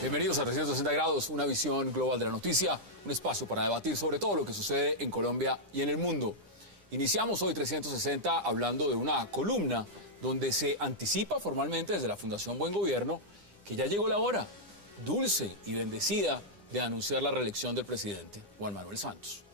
Bienvenidos a 360 grados, una visión global de la noticia, un espacio para debatir sobre todo lo que sucede en Colombia y en el mundo. Iniciamos hoy 360 hablando de una columna donde se anticipa formalmente desde la Fundación Buen Gobierno que ya llegó la hora dulce y bendecida de anunciar la reelección del presidente Juan Manuel Santos.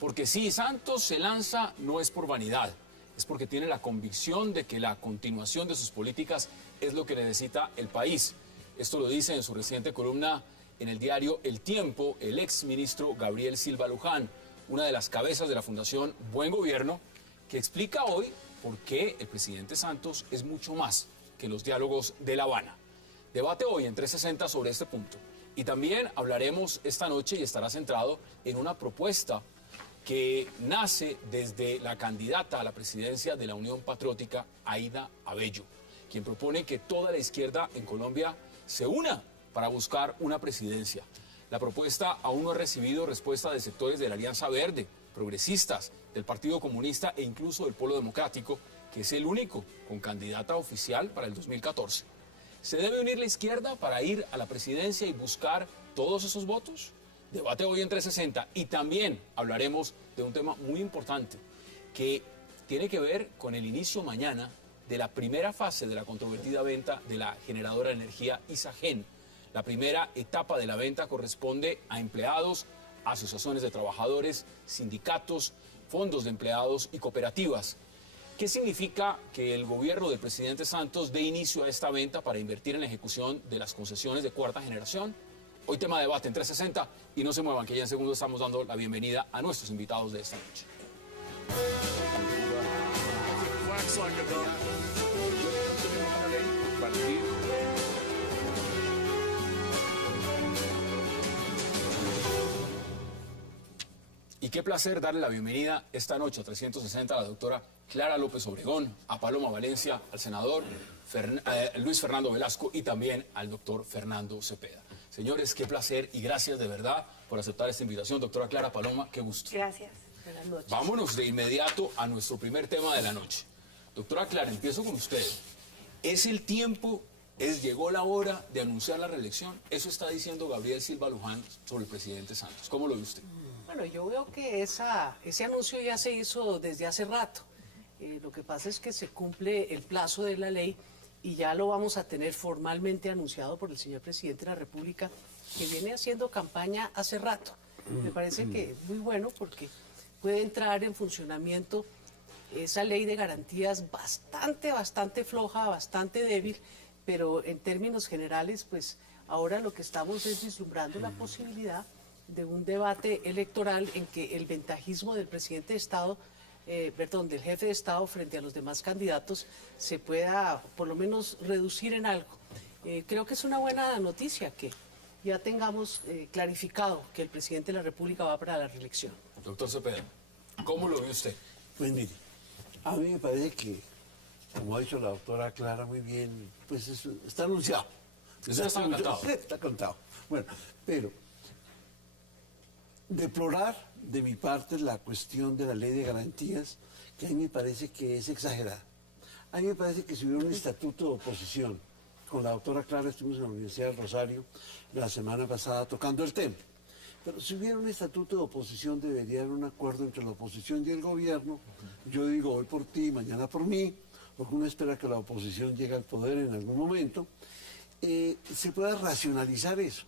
Porque si Santos se lanza no es por vanidad, es porque tiene la convicción de que la continuación de sus políticas es lo que necesita el país. Esto lo dice en su reciente columna en el diario El Tiempo el exministro Gabriel Silva Luján, una de las cabezas de la Fundación Buen Gobierno, que explica hoy por qué el presidente Santos es mucho más que los diálogos de La Habana. Debate hoy en 360 sobre este punto. Y también hablaremos esta noche y estará centrado en una propuesta que nace desde la candidata a la presidencia de la Unión Patriótica, Aida Abello, quien propone que toda la izquierda en Colombia se una para buscar una presidencia. La propuesta aún no ha recibido respuesta de sectores de la Alianza Verde, progresistas, del Partido Comunista e incluso del Polo Democrático, que es el único con candidata oficial para el 2014. ¿Se debe unir la izquierda para ir a la presidencia y buscar todos esos votos? Debate hoy en 360 y también hablaremos de un tema muy importante que tiene que ver con el inicio mañana de la primera fase de la controvertida venta de la generadora de energía Isagen. La primera etapa de la venta corresponde a empleados, asociaciones de trabajadores, sindicatos, fondos de empleados y cooperativas. ¿Qué significa que el gobierno del presidente Santos dé inicio a esta venta para invertir en la ejecución de las concesiones de cuarta generación? Hoy tema de debate en 360 y no se muevan que ya en segundos estamos dando la bienvenida a nuestros invitados de esta noche. Y qué placer darle la bienvenida esta noche a 360 a la doctora Clara López Obregón, a Paloma Valencia, al senador Luis Fernando Velasco y también al doctor Fernando Cepeda. Señores, qué placer y gracias de verdad por aceptar esta invitación. Doctora Clara, Paloma, qué gusto. Gracias. Buenas noches. Vámonos de inmediato a nuestro primer tema de la noche. Doctora Clara, empiezo con usted. ¿Es el tiempo, llegó la hora de anunciar la reelección? Eso está diciendo Gabriel Silva Luján sobre el presidente Santos. ¿Cómo lo ve usted? Bueno, yo veo que ese anuncio ya se hizo desde hace rato. Lo que pasa es que se cumple el plazo de la ley y ya lo vamos a tener formalmente anunciado por el señor presidente de la República, que viene haciendo campaña hace rato. Me parece que es muy bueno porque puede entrar en funcionamiento esa ley de garantías bastante floja, bastante débil, pero en términos generales, pues ahora lo que estamos es vislumbrando la posibilidad de un debate electoral en que el ventajismo del presidente de Estado, del jefe de Estado frente a los demás candidatos se pueda por lo menos reducir en algo. Creo que es una buena noticia que ya tengamos clarificado que el presidente de la República va para la reelección. Doctor Cepeda, ¿cómo lo ve usted? Pues mire, a mí me parece que, como ha dicho la doctora Clara muy bien, pues eso está anunciado. Eso está cantado. Está cantado. Bueno, pero deplorar de mi parte la cuestión de la ley de garantías, que a mí me parece que es exagerada. A mí me parece que si hubiera un estatuto de oposición, con la doctora Clara estuvimos en la Universidad del Rosario la semana pasada tocando el tema, pero si hubiera un estatuto de oposición debería haber un acuerdo entre la oposición y el gobierno. Yo digo hoy por ti, mañana por mí, porque uno espera que la oposición llegue al poder en algún momento, se pueda racionalizar eso.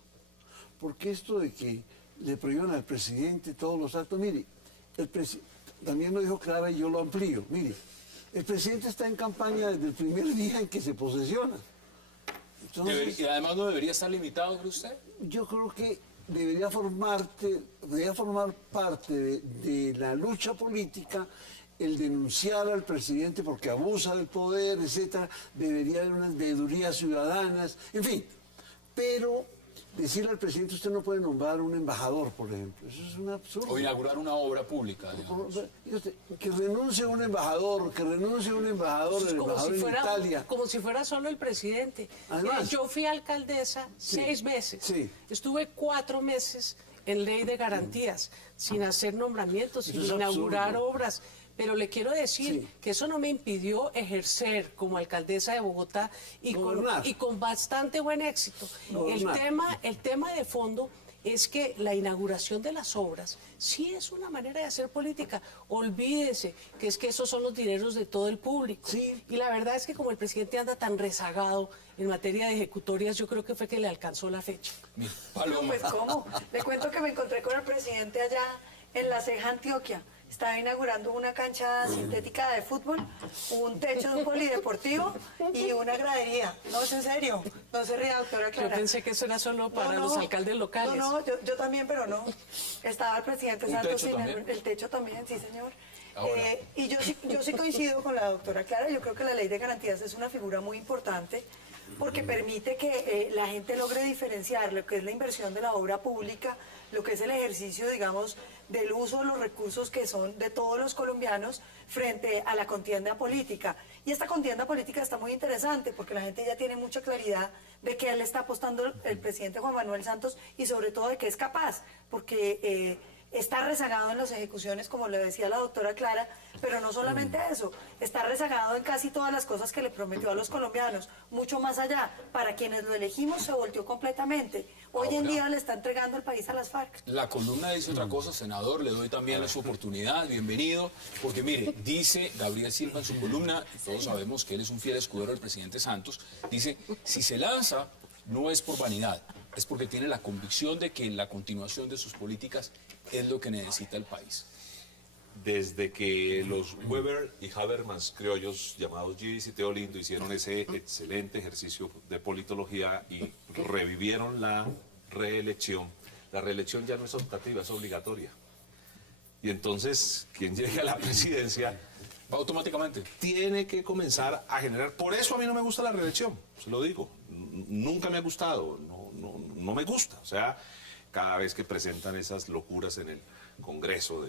Porque esto de que le prohíban al presidente todos los actos, mire, también lo dijo Clara y yo lo amplío, mire, el presidente está en campaña desde el primer día en que se posesiona. Entonces, ¿Y además no debería estar limitado, cree usted? Yo creo que debería formar parte de la lucha política el denunciar al presidente porque abusa del poder, etcétera. Debería haber unas veedurías ciudadanas, en fin. Pero decirle al presidente, usted no puede nombrar un embajador, por ejemplo, eso es un absurdo. O inaugurar una obra pública, digamos. Que renuncie un embajador, el embajador en Italia. Como si fuera solo el presidente. Además, yo fui alcaldesa 6 veces. Sí. Estuve 4 meses en ley de garantías, sin hacer nombramientos, sin Eso es inaugurar absurdo. obras. Pero le quiero decir que eso no me impidió ejercer como alcaldesa de Bogotá Gobernar. y con bastante buen éxito. Gobernar. El tema de fondo es que la inauguración de las obras sí es una manera de hacer política. Olvídese que es que esos son los dineros de todo el público. Sí. Y la verdad es que como el presidente anda tan rezagado en materia de ejecutorias, yo creo que fue que le alcanzó la fecha. Mire, No, Paloma. pues ¿cómo? Le cuento que me encontré con el presidente allá en La Ceja, Antioquia. Estaba inaugurando una cancha sintética de fútbol, un techo de un polideportivo y una gradería. No, es en serio. No se ría, doctora Clara. Yo pensé que eso era solo para No, los no. alcaldes locales. No, yo también, pero no. Estaba el presidente ¿Un Santos techo sin también? el techo también, sí, señor. Ahora. Y yo sí coincido con la doctora Clara. Yo creo que la ley de garantías es una figura muy importante porque permite que la gente logre diferenciar lo que es la inversión de la obra pública, lo que es el ejercicio, digamos, del uso de los recursos que son de todos los colombianos frente a la contienda política. Y esta contienda política está muy interesante porque la gente ya tiene mucha claridad de que él está apostando el presidente Juan Manuel Santos y sobre todo de que es capaz, porque está rezagado en las ejecuciones, como le decía la doctora Clara, pero no solamente eso, está rezagado en casi todas las cosas que le prometió a los colombianos, mucho más allá. Para quienes lo elegimos se volteó completamente. Hoy en Ahora. día le está entregando el país a las FARC. La columna dice otra cosa, senador, le doy también su oportunidad, bienvenido, porque mire, dice Gabriel Silva en su columna, y todos sabemos que él es un fiel escudero del presidente Santos, dice, si se lanza no es por vanidad, es porque tiene la convicción de que la continuación de sus políticas es lo que necesita el país. Desde que los Weber y Habermas criollos llamados Giris y Teolindo hicieron ese excelente ejercicio de politología y revivieron la reelección ya no es optativa, es obligatoria. Y entonces, quien llegue a la presidencia Va automáticamente. tiene que comenzar a generar. Por eso a mí no me gusta la reelección, se lo digo. Nunca me ha gustado, no me gusta. O sea, cada vez que presentan esas locuras en el Congreso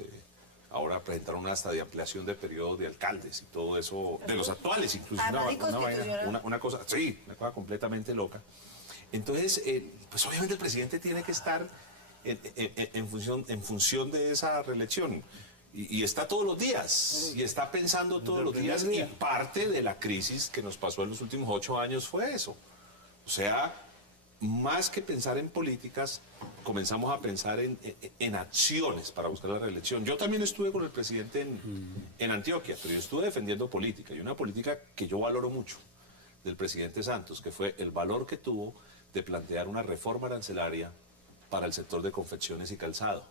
ahora presentaron hasta de ampliación de periodo de alcaldes y todo eso, de los actuales, incluso Además, inconstitucional. una cosa, sí, una cosa completamente loca. Entonces, pues obviamente el presidente tiene que estar en función de esa reelección. Y está todos los días, y está pensando todos los días, y parte de la crisis que nos pasó en los últimos 8 años fue eso. O sea, más que pensar en políticas, comenzamos a pensar en acciones para buscar la reelección. Yo también estuve con el presidente en Antioquia, pero yo estuve defendiendo política, y una política que yo valoro mucho del presidente Santos, que fue el valor que tuvo de plantear una reforma arancelaria para el sector de confecciones y calzado,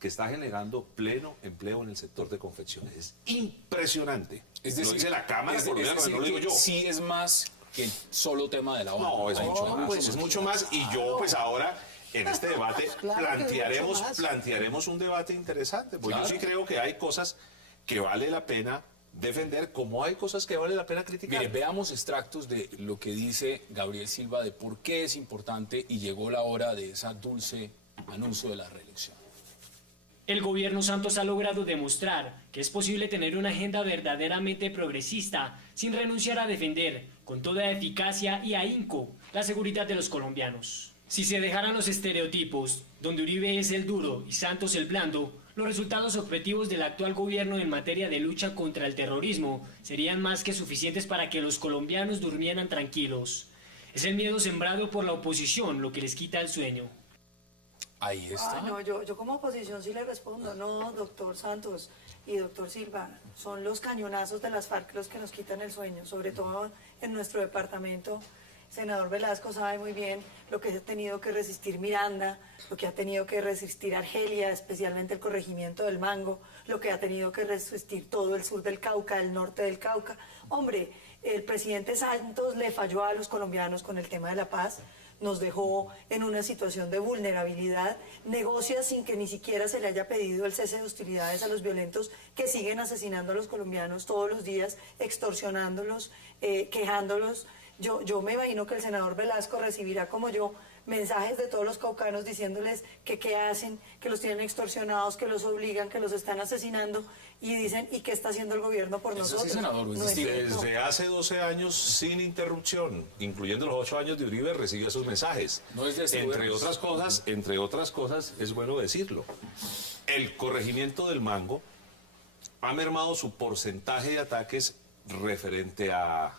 que está generando pleno empleo en el sector de confecciones. Es impresionante. Es Lo decir, dice la Cámara colombiana, no lo digo yo. Sí es más que el solo tema de la banda. No, es Ha mucho dicho. más, pues, es mucho más. Y yo, pues ahora, en este debate, Claro que es mucho más. plantearemos un debate interesante. Pues Claro. yo sí creo que hay cosas que vale la pena defender, como hay cosas que vale la pena criticar. Mire, veamos extractos de lo que dice Gabriel Silva de por qué es importante y llegó la hora de esa dulce anuncio de la reelección. El gobierno Santos ha logrado demostrar que es posible tener una agenda verdaderamente progresista sin renunciar a defender, con toda eficacia y ahínco, la seguridad de los colombianos. Si se dejaran los estereotipos, donde Uribe es el duro y Santos el blando, los resultados objetivos del actual gobierno en materia de lucha contra el terrorismo serían más que suficientes para que los colombianos durmieran tranquilos. Es el miedo sembrado por la oposición lo que les quita el sueño. Ahí está. Ah, no, yo como oposición sí le respondo, no, doctor Santos y doctor Silva, son los cañonazos de las FARC los que nos quitan el sueño, sobre todo en nuestro departamento. Senador Velasco sabe muy bien lo que ha tenido que resistir Miranda, lo que ha tenido que resistir Argelia, especialmente el corregimiento del Mango, lo que ha tenido que resistir todo el sur del Cauca, el norte del Cauca. Hombre, el presidente Santos le falló a los colombianos con el tema de la paz, nos dejó en una situación de vulnerabilidad, negocia sin que ni siquiera se le haya pedido el cese de hostilidades a los violentos que siguen asesinando a los colombianos todos los días, extorsionándolos, quejándolos. Yo me imagino que el senador Velasco recibirá como yo mensajes de todos los caucanos diciéndoles que qué hacen, que los tienen extorsionados, que los obligan, que los están asesinando, y dicen, ¿y qué está haciendo el gobierno por Eso sí, nosotros? senador, es No es distinto. cierto. Desde hace 12 años, sin interrupción, incluyendo los 8 años de Uribe, recibió esos mensajes. No es de este entre gobierno. otras cosas, es bueno decirlo, el corregimiento del Mango ha mermado su porcentaje de ataques referente a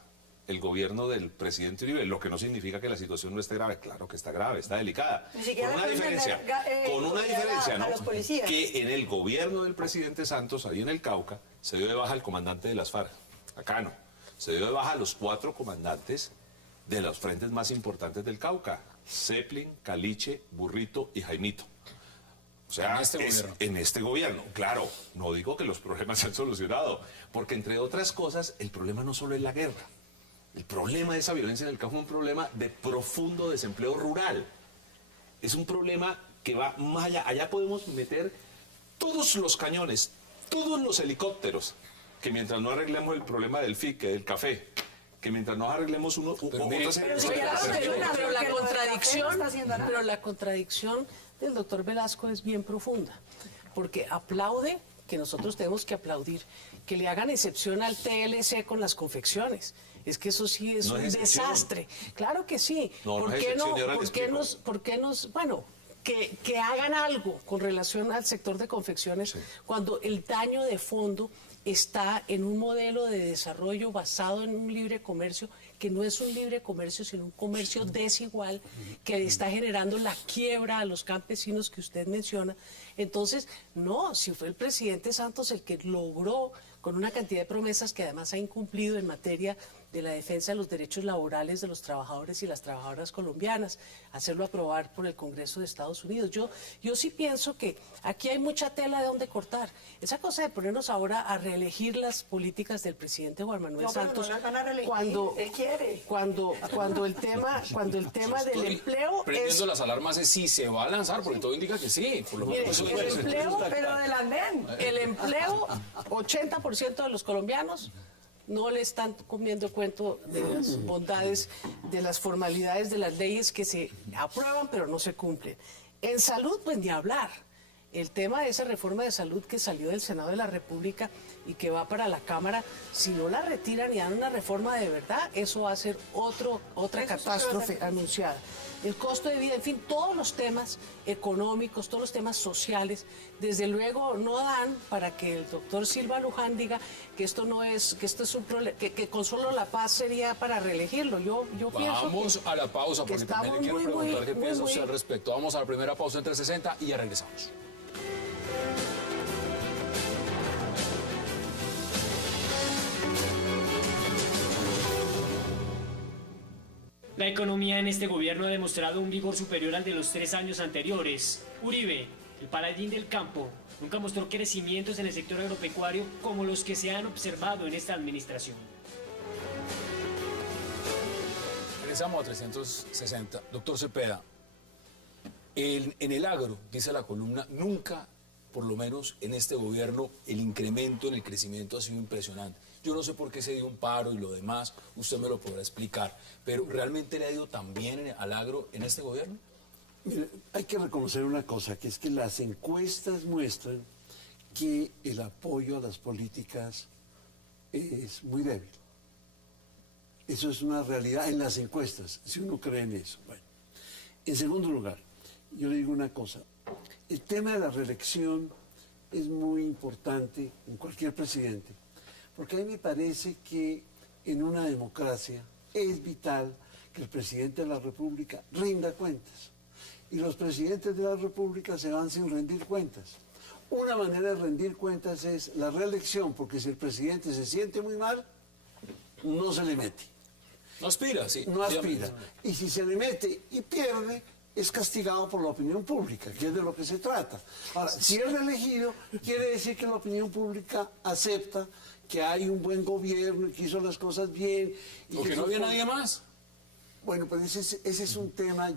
el gobierno del presidente Uribe, lo que no significa que la situación no esté grave. Claro que está grave, está delicada. Ni siquiera Con una le pueden diferencia, a ¿no? los policías. Que en el gobierno del presidente Santos, ahí en el Cauca, se dio de baja el comandante de las FARC, acá no. Se dio de baja a los 4 comandantes de los frentes más importantes del Cauca: Zeppelin, Caliche, Burrito y Jaimito. O sea, En este gobierno. en este gobierno, claro, no digo que los problemas se han solucionado, porque entre otras cosas, el problema no solo es la guerra. El problema de esa violencia en el Cauca es un problema de profundo desempleo rural. Es un problema que va más allá. Allá podemos meter todos los cañones, todos los helicópteros, que mientras no arreglemos el problema del FIC, del café, que mientras no arreglemos mire, Pero la que lo del café contradicción, no está haciendo nada. pero la contradicción del doctor Velasco es bien profunda, porque aplaude, que nosotros tenemos que aplaudir, que le hagan excepción al TLC con las confecciones. Es que eso sí es No un es excepción. desastre. Claro que sí. No, no ¿Por es qué excepción, y ahora le por qué explico. por qué bueno, que hagan algo con relación al sector de confecciones cuando el daño de fondo está en un modelo de desarrollo basado en un libre comercio que no es un libre comercio, sino un comercio desigual que está generando la quiebra a los campesinos que usted menciona. Entonces, no, si fue el presidente Santos el que logró, con una cantidad de promesas que además ha incumplido en materia de la defensa de los derechos laborales de los trabajadores y las trabajadoras colombianas, hacerlo aprobar por el Congreso de Estados Unidos. Yo sí pienso que aquí hay mucha tela de donde cortar. Esa cosa de ponernos ahora a reelegir las políticas del presidente Juan Manuel No, pero Santos, no las van a reelegir, cuando él quiere. cuando el tema del Estoy empleo prendiendo es las alarmas es si se va a lanzar, porque todo indica que sí. Por lo Mire, menos el empleo, Pero del andén. el empleo, 80% de los colombianos no le están comiendo cuento de las bondades, de las formalidades de las leyes que se aprueban pero no se cumplen. En salud, pues ni hablar. El tema de esa reforma de salud que salió del Senado de la República y que va para la Cámara, si no la retiran y dan una reforma de verdad, eso va a ser otra Eso sí catástrofe va a ser. anunciada. El costo de vida, en fin, todos los temas económicos, todos los temas sociales, desde luego no dan para que el doctor Silva Luján diga que esto no es, que esto es un problema, que con solo la paz sería para reelegirlo. Yo pienso Vamos a la pausa, que porque también le quiero estamos preguntar qué piensa usted muy- al respecto. Vamos a la primera pausa entre 60 y ya regresamos. La economía en este gobierno ha demostrado un vigor superior al de los 3 años anteriores. Uribe, el paladín del campo, nunca mostró crecimientos en el sector agropecuario como los que se han observado en esta administración. Regresamos a 360. Doctor Cepeda, en el agro, dice la columna, nunca, por lo menos en este gobierno, el incremento en el crecimiento ha sido impresionante. Yo no sé por qué se dio un paro y lo demás, usted me lo podrá explicar, pero ¿realmente le ha ido tan bien al agro en este gobierno? Mire, hay que reconocer una cosa, que es que las encuestas muestran que el apoyo a las políticas es muy débil. Eso es una realidad en las encuestas, si uno cree en eso. Bueno, en segundo lugar, yo le digo una cosa, el tema de la reelección es muy importante en cualquier presidente, porque a mí me parece que en una democracia es vital que el presidente de la República rinda cuentas. Y los presidentes de la República se van sin rendir cuentas. Una manera de rendir cuentas es la reelección, porque si el presidente se siente muy mal, no se le mete. No aspira, sí. No aspira. Y si se le mete y pierde, es castigado por la opinión pública, que es de lo que se trata. Ahora, si es reelegido, quiere decir que la opinión pública acepta que hay un buen gobierno y que hizo las cosas bien. Y Porque no había nadie más. Bueno, pues ese es un tema.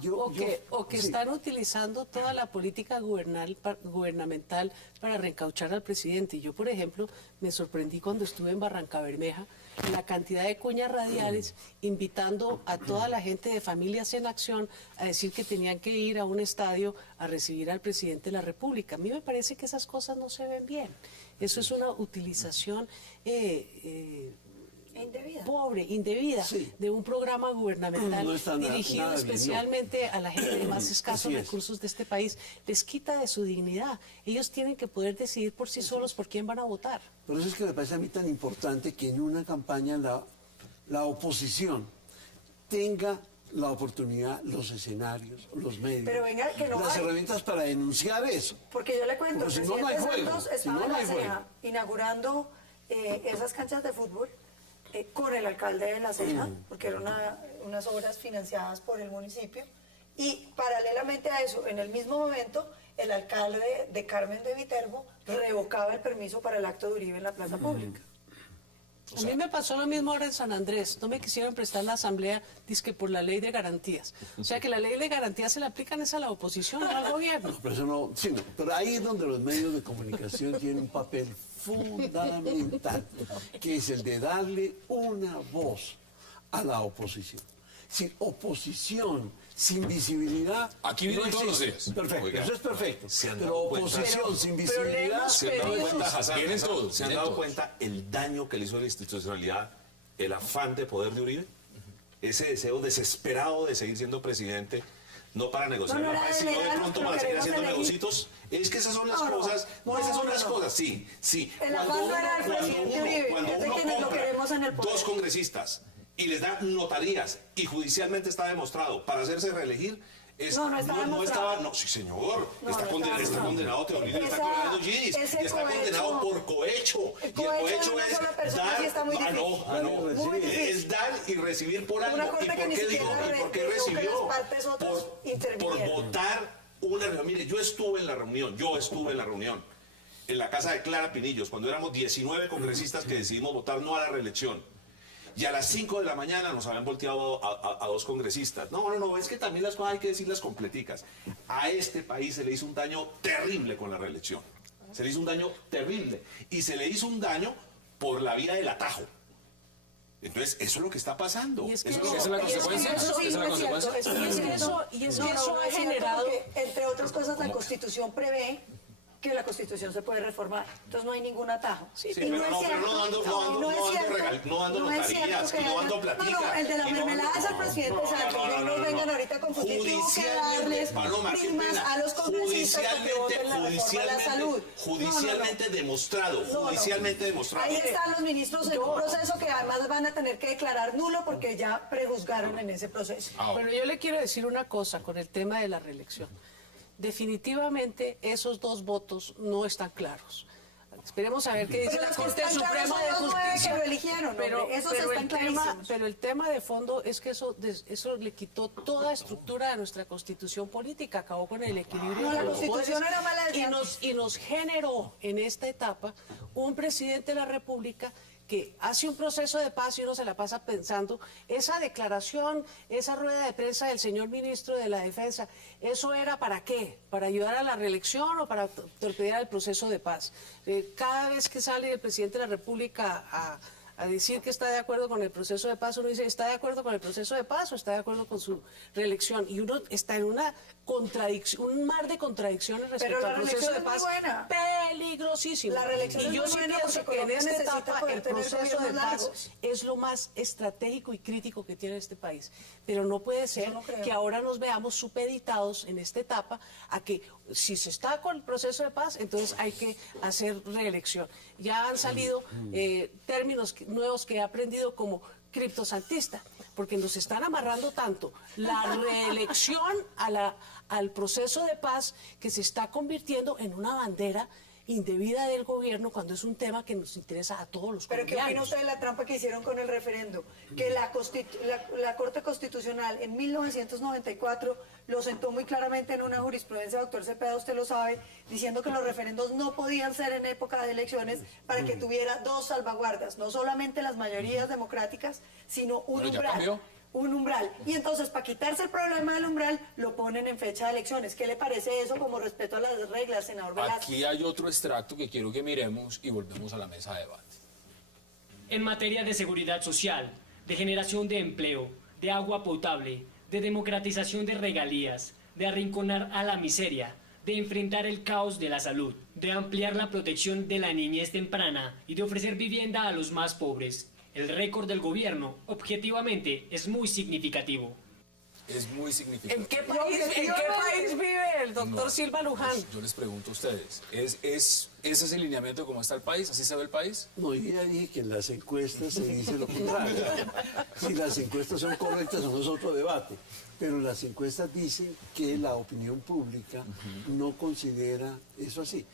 O que sí. están utilizando toda la política gubernamental para reencauchar al presidente. Yo, por ejemplo, me sorprendí cuando estuve en Barrancabermeja la cantidad de cuñas radiales, invitando a toda la gente de Familias en Acción a decir que tenían que ir a un estadio a recibir al presidente de la República. A mí me parece que esas cosas no se ven bien. Eso es una utilización Indebida. pobre, indebida, Sí. de un programa gubernamental No está dirigido nada bien, no. especialmente a la gente de más escasos Así es. recursos de este país. Les quita de su dignidad. Ellos tienen que poder decidir por sí solos por quién van a votar. Por eso es que me parece a mí tan importante que en una campaña la oposición tenga la oportunidad, los escenarios, los medios, Pero venga, que no las hay. herramientas para denunciar eso. Porque yo le cuento, el Porque si no, no hay presidente juego. Santos Si no, estaba en no La hay juego. Ceja inaugurando esas canchas de fútbol con el alcalde de La Ceja, porque eran unas obras financiadas por el municipio. Y paralelamente a eso, en el mismo momento, el alcalde de Carmen de Viterbo revocaba el permiso para el acto de Uribe en la plaza pública. A mí me pasó lo mismo ahora en San Andrés. No me quisieron prestar la asamblea, dizque por la ley de garantías. O sea que la ley de garantías se la aplican es a la oposición, no al gobierno. Pero eso no, sí, no, pero ahí es donde los medios de comunicación tienen un papel fundamental, que es el de darle una voz a la oposición. Sin oposición, sin visibilidad. Aquí vienen todos los existe. días. Perfecto, Oiga, eso es perfecto. ¿se han Pero dado cuenta? oposición sin pero le visibilidad. hemos ¿Se han dado pedido- cuenta, Hassan, Vienen Hassan, todos, ¿se han vienen dado todos. cuenta el daño que le hizo a la institucionalidad, el afán de poder de Uribe? Ese deseo desesperado de seguir siendo presidente, no para negociar No, no la era paz, de sino de legal, pronto lo para seguir queremos haciendo elegir. negocios. Es que esas son las No, no, cosas, no, esas son no, las no. cosas, sí, sí. El afán no era el presidente Uribe, cuando es de uno quienes lo compra queremos en el poder. dos congresistas y les da notarías y judicialmente está demostrado para hacerse reelegir, No está demostrado. no, sí señor, No, está, no condenado, está está condenado Teodoro, está Esa- condenado Gis, y ese está condenado cohecho- por cohecho. El Y el cohecho de cohecho una es sola persona dar, sí está muy difícil. Muy difícil. es dar y recibir por Una algo. ¿Y corte que por ni qué digo? siquiera ¿Y por qué dejó que recibió? las partes otras Por intervinieran. votar una reunión. Mire, yo estuve en la reunión, en la casa de Clara Pinillos, cuando éramos 19 congresistas que decidimos votar no a la reelección. Y a las 5 de la mañana nos habían volteado a dos congresistas. No, es que también las cosas hay que decirlas completicas. A este país se le hizo un daño terrible con la reelección. Se le hizo un daño terrible. Y se le hizo un daño por la vía del atajo. Entonces, eso es lo que está pasando. Y es que Eso no- ¿Esa es la Y es que consecuencia? eso sí ¿Esa es la no es cierto, consecuencia? eso no Y es que cierto. eso- y es que eso no ha es cierto, generado- porque, entre otras cosas, la Constitución prevé que la Constitución se puede reformar. Entonces no hay ningún atajo. Sí, Y pero es no, pero cierto- no dando es notarías, cierto y no dando platica. No, el de la y no mermelada es el dando- presidente Santos. No nos vengan ahorita a confundir. Tuvo que Judicialmente, darles Paloma, qué primas pena. a los congresistas porque voten la reforma a la salud. Judicialmente demostrado, No, no. judicialmente demostrado. Ahí están los ministros en un proceso que además van a tener que declarar nulo porque ya prejuzgaron en ese proceso. Bueno, yo le quiero decir una cosa con el tema de la reelección. Definitivamente esos dos votos no están claros. Esperemos a ver qué dice Pero la los que Corte están claros Suprema son de los 9 que Justicia. lo eligieron, hombre. Esos están el tema, clarísimos. pero el tema de fondo es que eso le quitó toda estructura de nuestra Constitución política, acabó con el equilibrio No, la de los Constitución poderes era mala desde y nos generó en esta etapa un presidente de la República que hace un proceso de paz y uno se la pasa pensando, esa declaración, esa rueda de prensa del señor ministro de la Defensa, ¿eso era para qué? ¿Para ayudar a la reelección o para torpedear el proceso de paz? Cada vez que sale el presidente de la República a decir que está de acuerdo con el proceso de paz, uno dice, ¿está de acuerdo con el proceso de paz o está de acuerdo con su reelección? Y uno está en una contradicción, un mar de contradicciones respecto la al proceso reelección de es muy paz. buena. Peligrosísimo. La reelección y es yo muy sí buena pienso porque que en Colombia esta necesita etapa poder el tener proceso de gobiernos paz largos. es lo más estratégico y crítico que tiene este país. Pero no puede ser no creo. que ahora nos veamos supeditados en esta etapa a que si se está con el proceso de paz, entonces hay que hacer reelección. Ya han salido términos nuevos que he aprendido como criptosantista, porque nos están amarrando tanto la reelección al proceso de paz que se está convirtiendo en una bandera indebida del gobierno cuando es un tema que nos interesa a todos los Pero ¿qué opina colombianos. usted de la trampa que hicieron con el referendo? Que la Corte Constitucional en 1994 lo sentó muy claramente en una jurisprudencia, doctor Cepeda, usted lo sabe, diciendo que los referendos no podían ser en época de elecciones para que tuviera dos salvaguardas, no solamente las mayorías democráticas, sino un Bueno, ya umbral. cambió. Un umbral. Y entonces, para quitarse el problema del umbral, lo ponen en fecha de elecciones. ¿Qué le parece eso como respeto a las reglas, senador Velázquez? Aquí hay otro extracto que quiero que miremos y volvemos a la mesa de debate. en materia de seguridad social, de generación de empleo, de agua potable, de democratización de regalías, de arrinconar a la miseria, de enfrentar el caos de la salud, de ampliar la protección de la niñez temprana y de ofrecer vivienda a los más pobres. El récord del gobierno, objetivamente, es muy significativo. Es muy significativo. ¿En qué país vive el doctor Silva Luján? Yo les pregunto a ustedes, ¿ese es el lineamiento de cómo está el país? ¿Así se ve el país? No, yo ya dije que en las encuestas se dice lo contrario. Si las encuestas son correctas o no es otro debate. Pero las encuestas dicen que la opinión pública no considera eso así.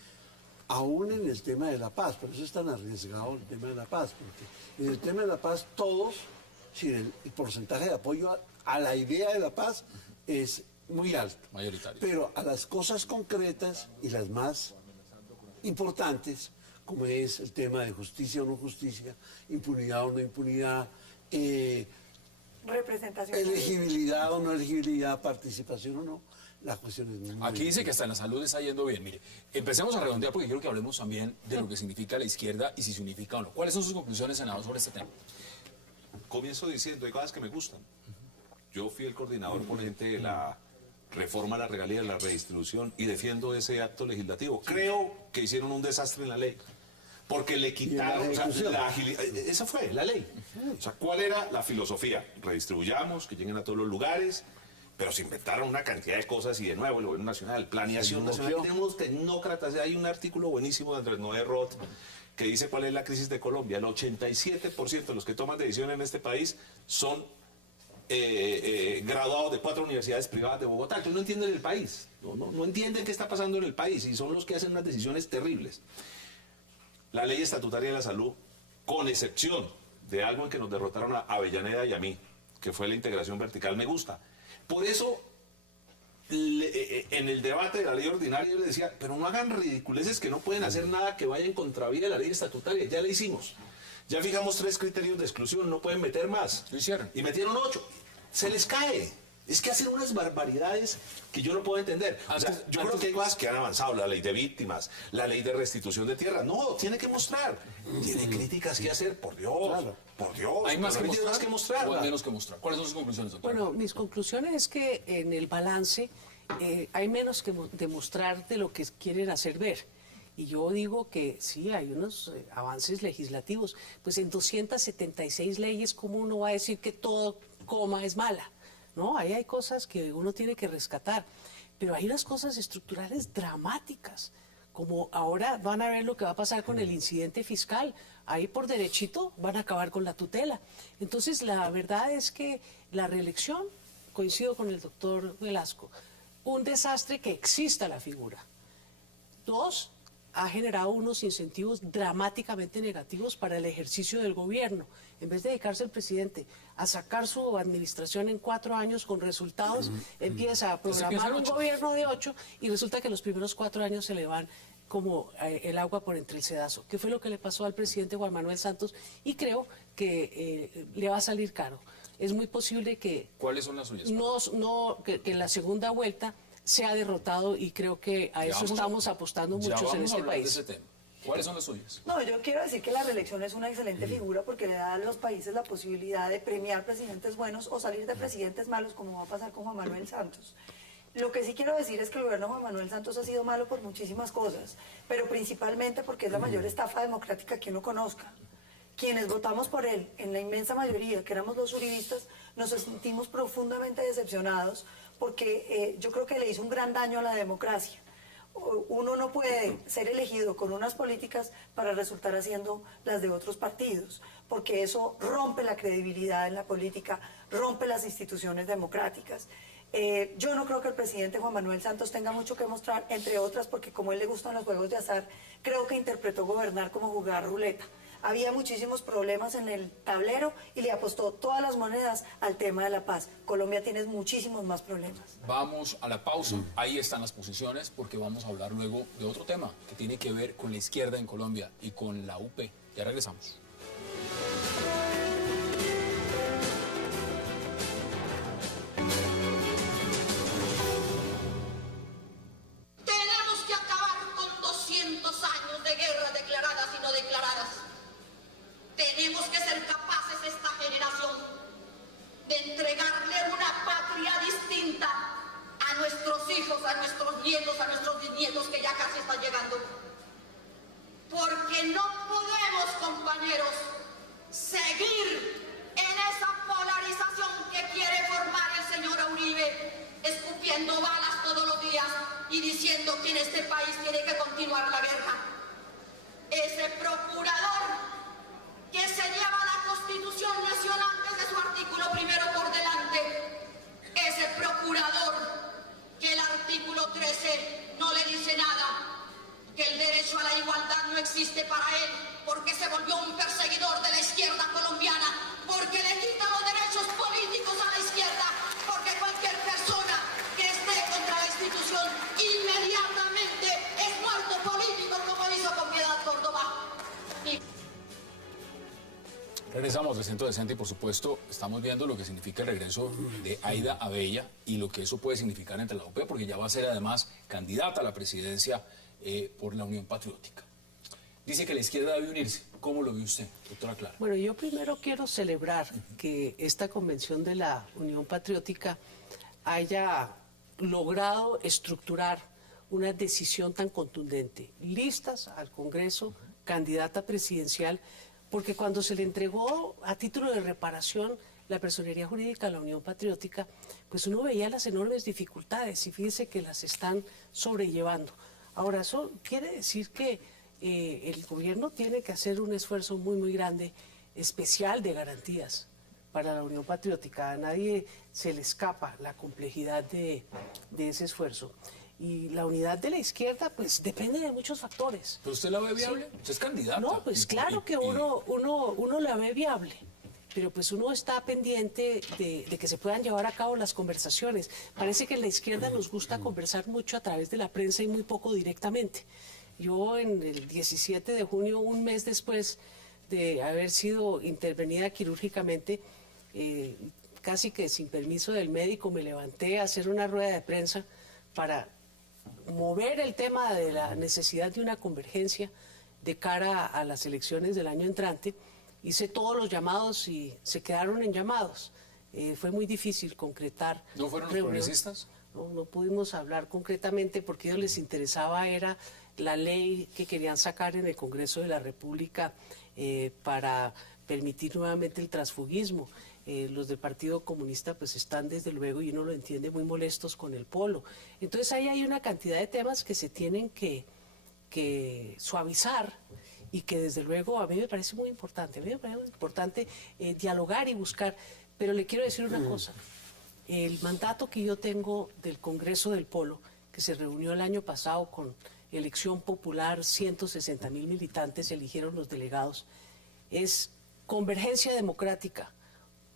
Aún en el tema de la paz, por eso es tan arriesgado el tema de la paz, porque en el tema de la paz todos, si el porcentaje de apoyo a la idea de la paz es muy alto. Mayoritario. Pero a las cosas concretas y las más importantes, como es el tema de justicia o no justicia, impunidad o no impunidad, Representación. elegibilidad o no elegibilidad, participación o no, la cuestión es muy Aquí dice que hasta en la salud está yendo bien. Mire, empecemos a redondear porque quiero que hablemos también de lo que significa la izquierda y si se unifica o no. ¿Cuáles son sus conclusiones, senador, sobre este tema? Comienzo diciendo, hay cosas que me gustan. Yo fui el coordinador ponente de la reforma a la regalía, la redistribución, y defiendo ese acto legislativo. Creo que hicieron un desastre en la ley, porque le quitaron, o sea, la agilidad. Esa fue la ley. O sea, ¿cuál era la filosofía? Redistribuyamos, que lleguen a todos los lugares, pero se inventaron una cantidad de cosas y de nuevo el gobierno nacional, planeación nacional. Aquí tenemos tecnócratas, hay un artículo buenísimo de Andrés Noé Roth que dice cuál es la crisis de Colombia. El 87% de los que toman decisiones en este país son graduados de 4 universidades privadas de Bogotá. Entonces no entienden el país, no entienden qué está pasando en el país y son los que hacen unas decisiones terribles. La ley estatutaria de la salud, con excepción de algo en que nos derrotaron a Avellaneda y a mí, que fue la integración vertical, me gusta. Por eso, en el debate de la ley ordinaria yo le decía, pero no hagan ridiculeces que no pueden hacer nada que vaya en contravía de la ley estatutaria. Ya la hicimos. Ya fijamos 3 criterios de exclusión, no pueden meter más. Lo hicieron. Y metieron 8. Se les cae. Es que hacen unas barbaridades que yo no puedo entender. O sea, yo creo que hay cosas que han avanzado, la ley de víctimas, la ley de restitución de tierra. No, tiene que mostrar. Tiene críticas que hacer, por Dios. Claro. Por Dios. ¿Hay más que mostrar. ¿O hay menos que mostrar? ¿Cuáles son sus conclusiones, doctor? Bueno, mis conclusiones es que en el balance hay menos que demostrar de lo que quieren hacer ver. Y yo digo que sí, hay unos avances legislativos. Pues en 276 leyes, ¿cómo uno va a decir que todo coma es mala? No, ahí hay cosas que uno tiene que rescatar. Pero hay unas cosas estructurales dramáticas. Como ahora van a ver lo que va a pasar con el incidente fiscal. Ahí por derechito van a acabar con la tutela. Entonces, la verdad es que la reelección, coincido con el doctor Velasco, un desastre que exista la figura. 2, ha generado unos incentivos dramáticamente negativos para el ejercicio del gobierno. En vez de dedicarse el presidente a sacar su administración en 4 años con resultados, empieza a programar un gobierno de 8 y resulta que los primeros 4 años se le van como el agua por entre el sedazo. ¿Qué fue lo que le pasó al presidente Juan Manuel Santos? Y creo que le va a salir caro. Es muy posible que... ¿Cuáles son las suyas? Que en la segunda vuelta se ha derrotado y creo que a eso estamos apostando muchos en este país. De ese tema. ¿Cuáles son las suyas? No, yo quiero decir que la reelección es una excelente figura porque le da a los países la posibilidad de premiar presidentes buenos o salir de presidentes malos, como va a pasar con Juan Manuel Santos. Lo que sí quiero decir es que el gobierno de Juan Manuel Santos ha sido malo por muchísimas cosas, pero principalmente porque es la mayor estafa democrática que uno conozca. Quienes votamos por él, en la inmensa mayoría, que éramos los uribistas, nos sentimos profundamente decepcionados porque yo creo que le hizo un gran daño a la democracia. Uno no puede ser elegido con unas políticas para resultar haciendo las de otros partidos, porque eso rompe la credibilidad en la política, rompe las instituciones democráticas. Yo no creo que el presidente Juan Manuel Santos tenga mucho que mostrar, entre otras porque como a él le gustan los juegos de azar, creo que interpretó gobernar como jugar ruleta. Había muchísimos problemas en el tablero y le apostó todas las monedas al tema de la paz. Colombia tiene muchísimos más problemas. Vamos a la pausa. Ahí están las posiciones porque vamos a hablar luego de otro tema que tiene que ver con la izquierda en Colombia y con la UP. Ya regresamos. Tenemos que acabar con 200 años de guerras declaradas y no declaradas. Tenemos que ser capaces, esta generación, de entregarle una patria distinta a nuestros hijos, a nuestros nietos, a nuestros bisnietos, que ya casi están llegando. Porque no podemos, compañeros, seguir en esa polarización que quiere formar el señor Uribe, escupiendo balas todos los días y diciendo que en este país tiene que continuar la guerra. Ese procurador que se lleva la Constitución Nacional desde su artículo primero por delante, ese procurador que el artículo 13 no le dice nada, que el derecho a la igualdad no existe para él, porque se volvió un perseguidor de la izquierda colombiana, porque le quita los derechos políticos a la izquierda, porque cualquier persona que esté contra la institución inmediatamente es muerto político, como hizo con Piedad Córdoba. Regresamos al 360 y por supuesto estamos viendo lo que significa el regreso de Aida Abella y lo que eso puede significar entre la UP, porque ya va a ser además candidata a la presidencia por la Unión Patriótica. Dice que la izquierda debe unirse. ¿Cómo lo ve usted, doctora Clara? Bueno, yo primero quiero celebrar que esta convención de la Unión Patriótica haya logrado estructurar una decisión tan contundente. Listas al Congreso, candidata presidencial, porque cuando se le entregó a título de reparación la personería jurídica a la Unión Patriótica, pues uno veía las enormes dificultades y fíjese que las están sobrellevando. Ahora, eso quiere decir que el gobierno tiene que hacer un esfuerzo muy, muy grande, especial de garantías para la Unión Patriótica. A nadie se le escapa la complejidad de ese esfuerzo. Y la unidad de la izquierda, pues, depende de muchos factores. ¿Pero usted la ve viable? Sí. ¿Usted es candidata? No, pues claro que uno la ve viable, pero pues uno está pendiente de que se puedan llevar a cabo las conversaciones. Parece que en la izquierda nos gusta conversar mucho a través de la prensa y muy poco directamente. Yo en el 17 de junio, un mes después de haber sido intervenida quirúrgicamente, casi que sin permiso del médico, me levanté a hacer una rueda de prensa para mover el tema de la necesidad de una convergencia de cara a las elecciones del año entrante. Hice todos los llamados y se quedaron en llamados. Fue muy difícil concretar. ¿No fueron los reuniones. progresistas? No pudimos hablar concretamente porque a ellos les interesaba era la ley que querían sacar en el Congreso de la República para permitir nuevamente el transfugismo. Los del Partido Comunista pues están desde luego, y uno lo entiende, muy molestos con el polo. Entonces ahí hay una cantidad de temas que se tienen que suavizar y que desde luego a mí me parece muy importante. A mí me parece muy importante dialogar y buscar. Pero le quiero decir una cosa. El mandato que yo tengo del Congreso del Polo, que se reunió el año pasado con elección popular, 160,000 militantes eligieron los delegados, es convergencia democrática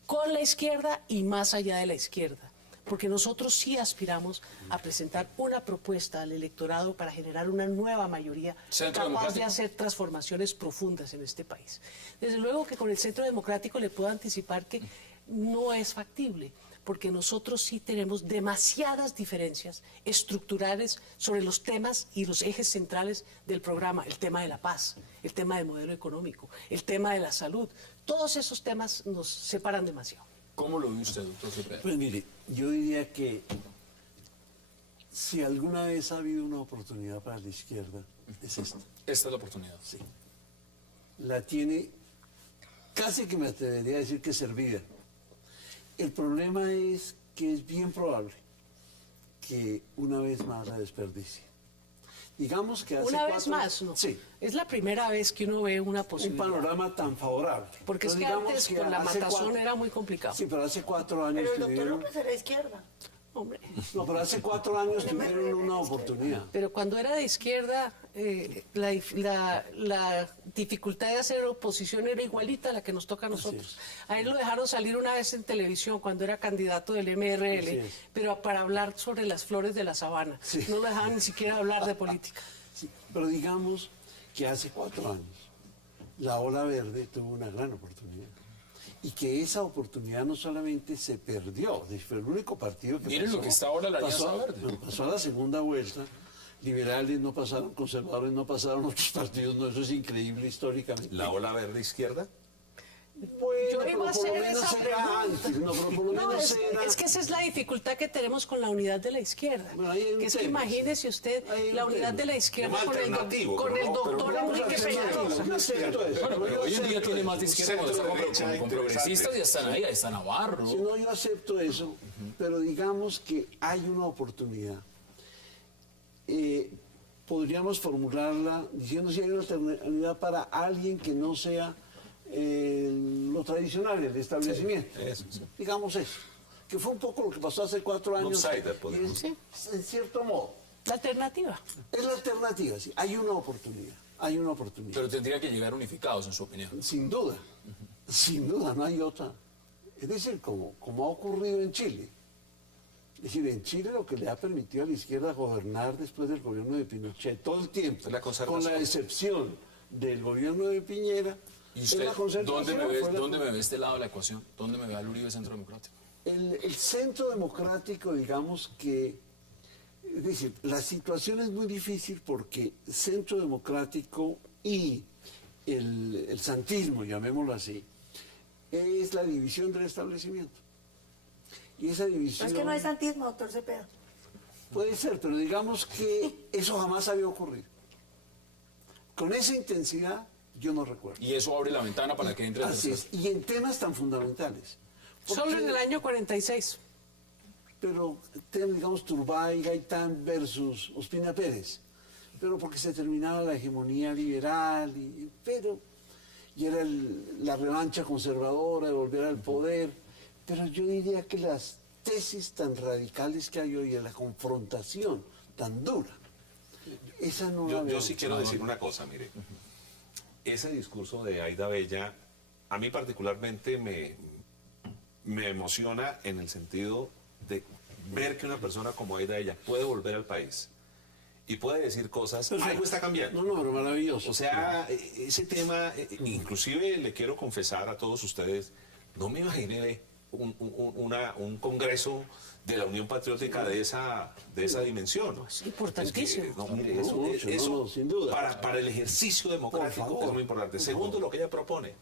con la izquierda y más allá de la izquierda, porque nosotros sí aspiramos a presentar una propuesta al electorado para generar una nueva mayoría capaz de hacer transformaciones profundas en este país. Desde luego que con el Centro Democrático le puedo anticipar que no es factible, porque nosotros sí tenemos demasiadas diferencias estructurales sobre los temas y los ejes centrales del programa, el tema de la paz, el tema del modelo económico, el tema de la salud. Todos esos temas nos separan demasiado. ¿Cómo lo ve usted, doctor Cepeda? Pues mire, yo diría que si alguna vez ha habido una oportunidad para la izquierda, es esta. Esta es la oportunidad. Sí. La tiene, casi que me atrevería a decir que servida. El problema es que es bien probable que una vez más la desperdicie. Digamos que hace Una vez más, ¿no? Sí. Es la primera vez que uno ve una Un posibilidad. panorama tan favorable. Porque es Pero que digamos antes que con la hace matazón cuatro- era muy complicado. Sí, pero hace 4 años Pero el doctor tuvieron... López era izquierda. Hombre. No, pero hace 4 años tuvieron una oportunidad. Pero cuando era de izquierda, la dificultad de hacer oposición era igualita a la que nos toca a nosotros. A él lo dejaron salir una vez en televisión cuando era candidato del MRL, Así es. pero para hablar sobre las flores de la sabana. Sí. No lo dejaban ni siquiera hablar de política. Sí, pero digamos que hace 4 años la Ola Verde tuvo una gran oportunidad. Y que esa oportunidad no solamente se perdió, fue el único partido que Miren lo que está ahora la Alianza Verde. bueno, pasó a la segunda vuelta, liberales no pasaron, conservadores no pasaron, otros partidos no, eso es increíble históricamente. ¿La ola verde izquierda? Yo Bueno, iba a pero por lo hacer menos esa era pregunta. antes, no, pero por lo No, menos es, era... es que esa es la dificultad que tenemos con la unidad de la izquierda. Bueno, ahí hay un Que es que tema, imagínese usted Ahí hay un la unidad tema. de la izquierda Tema con el, alternativo, con pero el no, pero doctor Vamos a Enrique hacer Peñalosa. algo, yo acepto eso. Bueno, pero hoy en día Acepto tiene eso. más de izquierda Centro con derecha, progresistas y están ahí está Navarro. Si no, yo acepto eso, pero digamos que hay una oportunidad. Podríamos formularla diciendo si hay una alternativa para alguien que no sea lo tradicional, el establecimiento. Eso, sí. Digamos eso, que fue un poco lo que pasó hace 4 años. outsider, podemos. Sí. En cierto modo, La alternativa. es la alternativa, sí. Hay una oportunidad, hay una oportunidad. Pero tendría que llegar unificados, en su opinión. Sin duda, no hay otra. Es decir, como ha ocurrido en Chile. Es decir, en Chile lo que le ha permitido a la izquierda gobernar después del gobierno de Pinochet todo el tiempo, La conservación. con la excepción del gobierno de Piñera, ¿Y es usted la conservación. dónde me ve este lado de la ecuación? ¿Dónde me ve al Uribe Centro Democrático? El centro democrático, digamos que, es decir, la situación es muy difícil porque centro democrático y el santismo, llamémoslo así, es la división del establecimiento. Y esa división... No es que no hay santismo, doctor Cepeda. Puede ser, pero digamos que eso jamás había ocurrido. Con esa intensidad, yo no recuerdo. Y eso abre la ventana para que entre el Así tercero. es, y en temas tan fundamentales. Solo Porque- en el año 46. Pero, digamos, Turbay, Gaitán versus Ospina Pérez. Pero porque se terminaba la hegemonía liberal, y era la revancha conservadora de volver al poder. Pero yo diría que las tesis tan radicales que hay hoy, de la confrontación tan dura, esa no la Yo veo. sí quiero decir una cosa, mire. Ese discurso de Aida Bella, a mí particularmente me emociona en el sentido de ver que una persona como Aida Bella puede volver al país y puede decir cosas, algo está cambiando. No, pero maravilloso. O sea, ese tema, inclusive le quiero confesar a todos ustedes, no me imaginé un congreso de la Unión Patriótica de esa dimensión. Es importantísimo. Es que, no, mire, eso, Mucho, eso no, sin duda. para el ejercicio democrático Por favor, es muy importante. Segundo, lo que ella propone.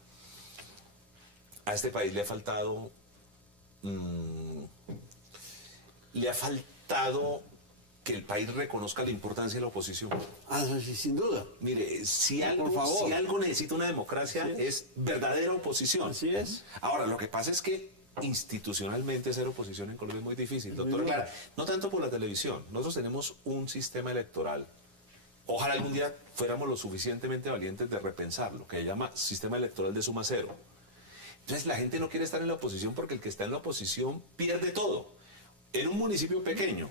A este país le ha faltado... le ha faltado que el país reconozca la importancia de la oposición. Ah, sí, sin duda. Mire, si Por favor. algo necesita una democracia es verdadera oposición. Así es. Ahora, lo que pasa es que institucionalmente ser oposición en Colombia es muy difícil, doctora Clara. No tanto por la televisión. Nosotros tenemos un sistema electoral. Ojalá algún día fuéramos lo suficientemente valientes de repensarlo, que se llama sistema electoral de suma cero. Entonces la gente no quiere estar en la oposición porque el que está en la oposición pierde todo. En un municipio pequeño,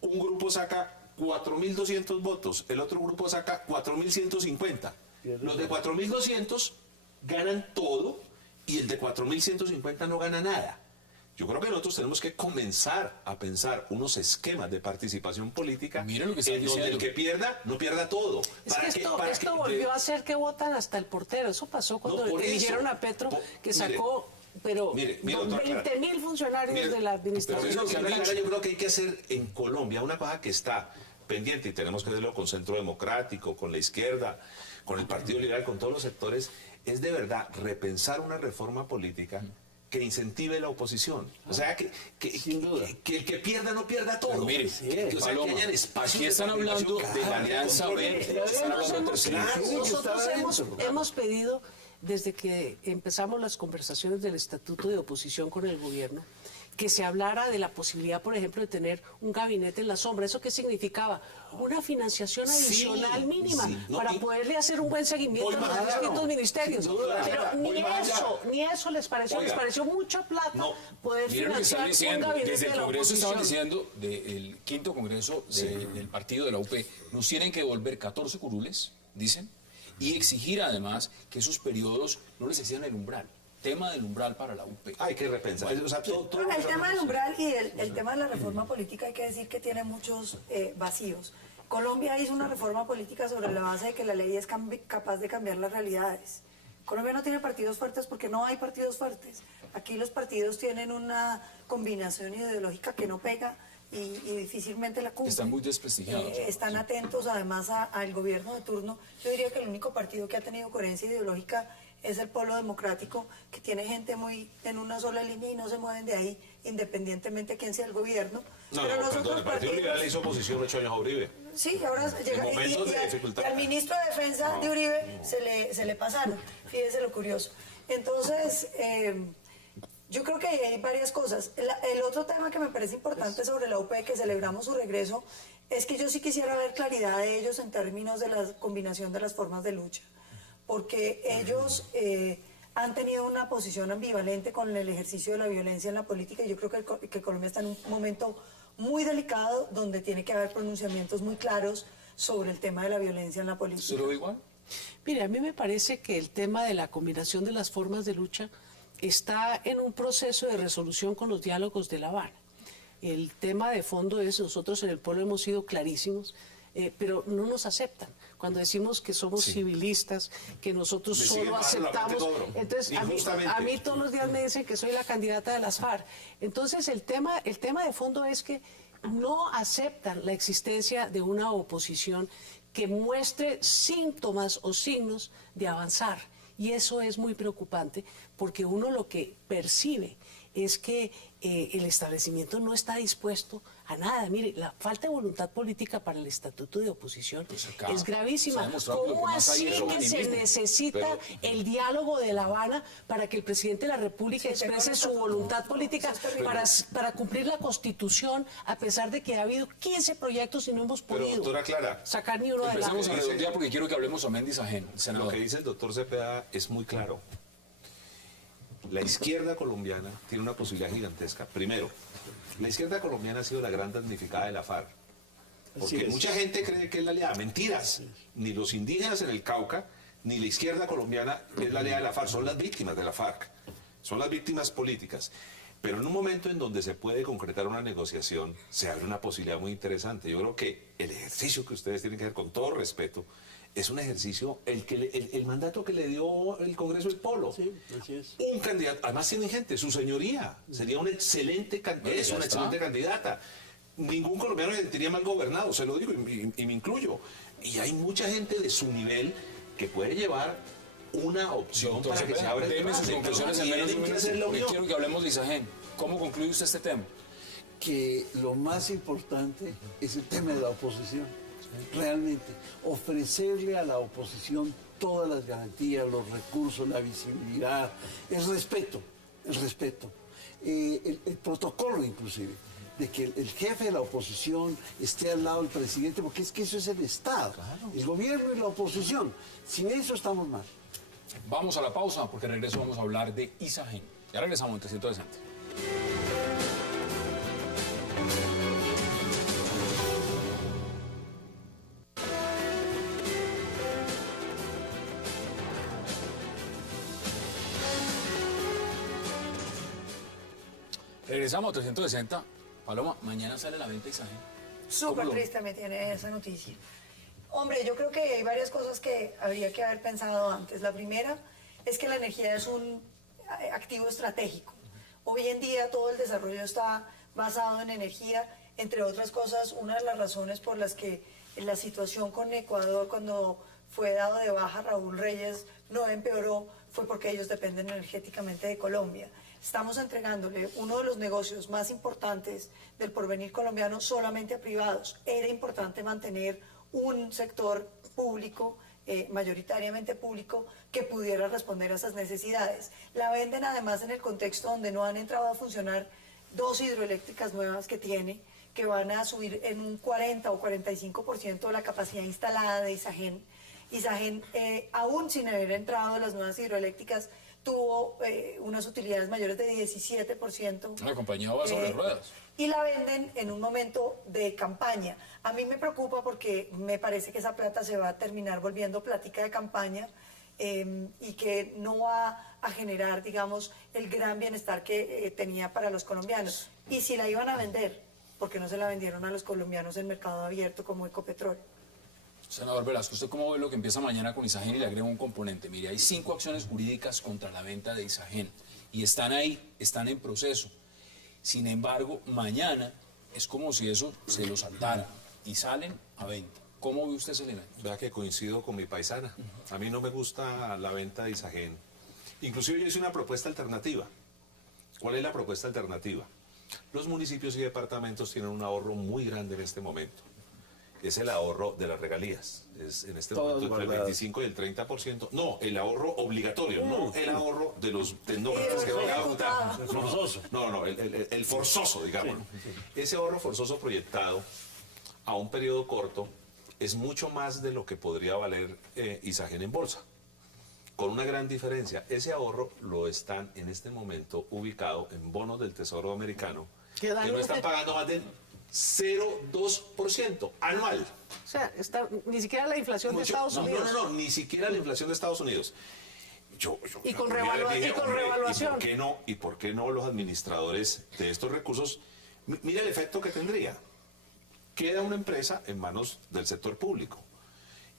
un grupo saca 4.200 votos, el otro grupo saca 4.150. Los de 4.200 ganan todo y el de 4.150 no gana nada. Yo creo que nosotros tenemos que comenzar a pensar unos esquemas de participación política Mire lo que está en donde diciendo. el que pierda, no pierda todo. Es que esto volvió a ser que votan hasta el portero. Eso pasó cuando No, por eligieron eso. a Petro, que Mire, sacó, pero mire, doctora Clara. 20.000 funcionarios Mire, de la pero administración. eso que Clara, yo creo que hay que hacer en Colombia una cosa que está pendiente y tenemos que hacerlo con Centro Democrático, con la izquierda, con el Partido Liberal, con todos los sectores, es de verdad repensar una reforma política que incentive la oposición. O sea, Sin duda. que el que pierda no pierda todo. Pero mire, o sea, que Paloma, hayan espacios aquí de están hablando participación de la que Alianza controle. Verde, están hablando de tercera. Nosotros estar hemos, adentro. hemos pedido, desde que empezamos las conversaciones del estatuto de oposición con el gobierno, que se hablara de la posibilidad, por ejemplo, de tener un gabinete en la sombra. ¿Eso qué significaba? Una financiación Sí, adicional mínima sí. No, para y- poderle hacer un buen seguimiento Voy a los más allá, distintos no, ministerios. sin duda. Pero Voy más allá. ni eso les pareció. Les Oiga, pareció mucha plata no, poder Miren lo que están financiar un diciendo. gabinete Desde el de la Congreso estaban oposición. diciendo, del quinto Congreso del partido de la UP, nos tienen que devolver 14 curules, dicen, y exigir además que esos periodos no les excedan el umbral. Tema del umbral para la UP. Hay que repensar. O sea, todo El tema del umbral y el tema de la reforma política hay que decir que tiene muchos vacíos. Colombia hizo una reforma política sobre la base de que la ley es capaz de cambiar las realidades. Colombia no tiene partidos fuertes porque no hay partidos fuertes. Aquí los partidos tienen una combinación ideológica que no pega y difícilmente la cumple. Están muy desprestigiados. Están atentos además al gobierno de turno. Yo diría que el único partido que ha tenido coherencia ideológica es el polo democrático, que tiene gente muy en una sola línea y no se mueven de ahí, independientemente de quién sea el gobierno. No, Pero no, los perdón, otros el Partido partidos- Liberal hizo oposición 8 años a Uribe. Sí, ahora llega momentos de dificultad. y al ministro de Defensa de Uribe se le pasaron. Fíjese lo curioso. Entonces, yo creo que hay varias cosas. El otro tema que me parece importante sobre la UP, que celebramos su regreso, es que yo sí quisiera ver claridad de ellos en términos de la combinación de las formas de lucha. Porque ellos han tenido una posición ambivalente con el ejercicio de la violencia en la política y yo creo que Colombia está en un momento muy delicado donde tiene que haber pronunciamientos muy claros sobre el tema de la violencia en la política. ¿Se lo ve igual? Mire, a mí me parece que el tema de la combinación de las formas de lucha está en un proceso de resolución con los diálogos de La Habana. El tema de fondo es, nosotros en el pueblo hemos sido clarísimos, pero no nos aceptan. Cuando decimos que somos civilistas, que nosotros Le solo siguen bajando la aceptamos... parte todo. Entonces, Injustamente. a mí todos los días me dicen que soy la candidata de las FARC. Entonces, el tema de fondo es que no aceptan la existencia de una oposición que muestre síntomas o signos de avanzar. Y eso es muy preocupante porque uno lo que percibe es que el establecimiento no está dispuesto a nada. Mire, la falta de voluntad política para el estatuto de oposición acá es gravísima. se ha demostrado que lo que ¿Cómo más hay así es que se optimismo? necesita Pero- el diálogo de La Habana para que el presidente de la República exprese su voluntad política para cumplir la Constitución, a pesar de que ha habido 15 proyectos y no hemos Pero, podido doctora Clara, sacar ni uno Empecemos a adelante? redondear porque quiero que hablemos también de Isagen, lo senador. que dice el doctor Cepeda es muy claro. La izquierda colombiana tiene una posibilidad gigantesca. Primero, la izquierda colombiana ha sido la gran damnificada de la FARC. Porque Así es. mucha gente cree que es la aliada. Mentiras. Ni los indígenas en el Cauca, ni la izquierda colombiana es la aliada de la FARC. Son las víctimas de la FARC. Son las víctimas políticas. Pero en un momento en donde se puede concretar una negociación, se abre una posibilidad muy interesante. Yo creo que el ejercicio que ustedes tienen que hacer, con todo respeto, es un ejercicio, el mandato que le dio el Congreso del Polo. Sí, así es. Un candidato, además tiene gente, su señoría, sería una excelente candidata, es Ya una está. excelente candidata. Ningún colombiano se sentiría mal gobernado, se lo digo y me incluyo. Y hay mucha gente de su nivel que puede llevar una opción Doctor para que se Cepeda, abra el deme sus debate. conclusiones en menos de un Tienen que hacer la minuto. unión. Quiero que hablemos de Isagen. ¿Cómo concluye usted este tema? Que lo más importante es el tema de la oposición. Realmente, ofrecerle a la oposición todas las garantías, los recursos, la visibilidad, el respeto, el protocolo inclusive, de que el jefe de la oposición esté al lado del presidente, porque es que eso es el Estado, el gobierno y la oposición. Sin eso estamos mal. Vamos a la pausa porque regreso vamos a hablar de Isagen. Ya regresamos en 360. Regresamos a 360. Paloma, mañana sale la venta Isagen. Súper ¿Cómo lo- triste me tiene esa noticia. Hombre, yo creo que hay varias cosas que habría que haber pensado antes. La primera es que la energía es un activo estratégico. Hoy en día todo el desarrollo está basado en energía, entre otras cosas, una de las razones por las que la situación con Ecuador, cuando fue dado de baja Raúl Reyes, no empeoró, fue porque ellos dependen energéticamente de Colombia. Estamos entregándole uno de los negocios más importantes del porvenir colombiano solamente a privados. Era importante mantener un sector público, mayoritariamente público, que pudiera responder a esas necesidades. La venden además en el contexto donde no han entrado a funcionar 2 hidroeléctricas nuevas que tiene, que van a subir en un 40 o 45% la capacidad instalada de Isagen. Isagen, aún sin haber entrado las nuevas hidroeléctricas, tuvo unas utilidades mayores de 17%. Una compañía va sobre ruedas. Y la venden en un momento de campaña. A mí me preocupa porque me parece que esa plata se va a terminar volviendo plática de campaña y que no va a generar, digamos, el gran bienestar que tenía para los colombianos. Y si la iban a vender, ¿por qué no se la vendieron a los colombianos en mercado abierto como Ecopetrol? Senador Velasco, ¿usted cómo ve lo que empieza mañana con Isagen y le agrego un componente? Mire, hay 5 acciones jurídicas contra la venta de Isagen y están ahí, están en proceso. Sin embargo, mañana es como si eso se lo saltara y salen a venta. ¿Cómo ve usted ese elemento? Vea que coincido con mi paisana. A mí no me gusta la venta de Isagen. Inclusive yo hice una propuesta alternativa. ¿Cuál es la propuesta alternativa? Los municipios y departamentos tienen un ahorro muy grande en este momento. Es el ahorro de las regalías. Es en este Todas momento entre el guardadas. 25 y el 30%. No, el ahorro obligatorio, no el ahorro de los tecnócratas que van a votar. El forzoso. No, el forzoso, digamos. Ese ahorro forzoso proyectado a un periodo corto es mucho más de lo que podría valer Isagen en bolsa. Con una gran diferencia, ese ahorro lo están en este momento ubicado en bonos del Tesoro americano ¿Qué dan? que no están pagando más del 0,2% anual. O sea, ni siquiera la inflación de Estados Unidos. No, ni siquiera la inflación de Estados Unidos. Y con mira, le dije, revaluación. ¿Y por qué no los administradores de estos recursos? Mira el efecto que tendría. Queda una empresa en manos del sector público